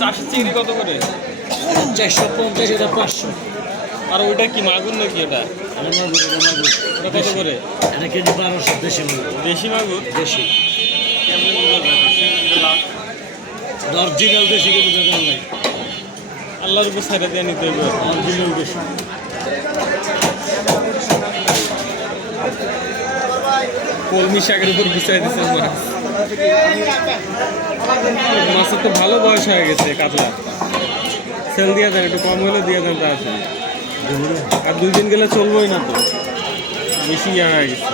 চাষের চিংড়ি কত করে? 450, এটা 500। আর ওইটা কি মাগুর নাকি? এটা ওটা কত করে? এটা কেজি 1200। দেশি মাগুর। দেশি মাগুর? দেশি। কেমন বুঝবে? অরিজিনাল দেশি কে বুঝা যায় না। আল্লাহর উপর ছাড়া দিয়ে নিতে হবে। অরিজিনাল দেশি। কলমি শাকের উপর বিছাই দিচ্ছে মাছ। মাছের তো ভালো বয়স হয়ে গেছে কাতলা। সেল দিয়ে দেন, একটু কম হলে দিয়ে দেন। তা আছে আর 2 দিন গেলে চলবোই না তো, বেশি হয়ে গেছে।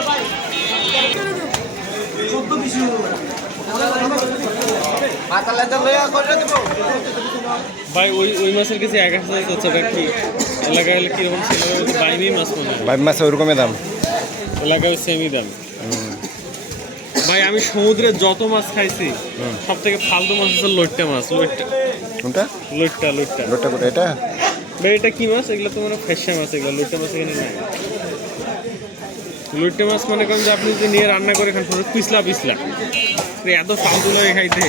ভাই ওই মাছের কাছে 1000 হচ্ছে কি এলাকায় হলে কিরকম ছিল? বাইমি মাছ মনে হয়। বাইমি মাছ ওরকমই দাম, এলাকায় সেমই দাম। ভাই আমি সমুদ্রে যত মাছ খাইছি সব থেকে ফালতু মাছ হচ্ছে লইট্টা মাছ। কোনটা? লইট্টা। লোটটা কোটা এটা? ভাই এটা কি মাছ? এগুলো তো মানে ফেসা মাছ। এগুলো লইট্টা মাছ এখানে নাই। লইট্টা মাছ মানে করেন যে আপনি যদি নিয়ে রান্না করে খান পিছলা এত ফালতু লাগে খাইতে।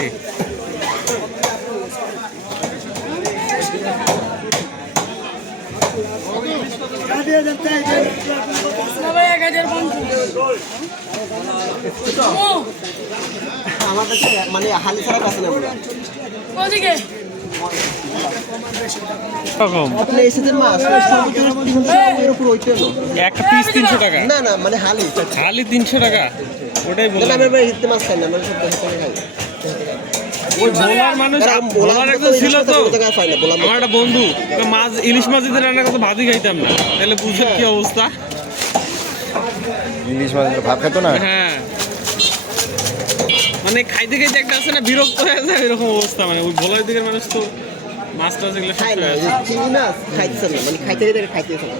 আমার কাছে মানে হালি ছাড়া আছে না বলে ওদিকে আপনি এসেছেন মাছ এর উপর ওইটা একটা পিস 300 টাকা? না না মানে হালি 300 টাকা। ওটাই বললাম। আমি ভাই হিতে মাছ খাই না, মানে সব দেশে খাই। ওই ভোলার মানুষ, ভোলার একজন ছিল তো আমার একটা বন্ধু, মাছ ইলিশ মাছ দিতে রান্না করতে ভাতই খাইতাম না। তাহলে বুঝেন কি অবস্থা। ইলিশ মাছ ভাত খেতো না। হ্যাঁ মানে খাইতে একটা আছে না, বিরক্ত হয়ে যায় এরকম অবস্থা। মানে ওই ভোলার দিকের মানুষ তো মাছ টাছ এগুলো খাই না, চিংড়ি মাছ খাইতেছে না, মানে খাইতে না।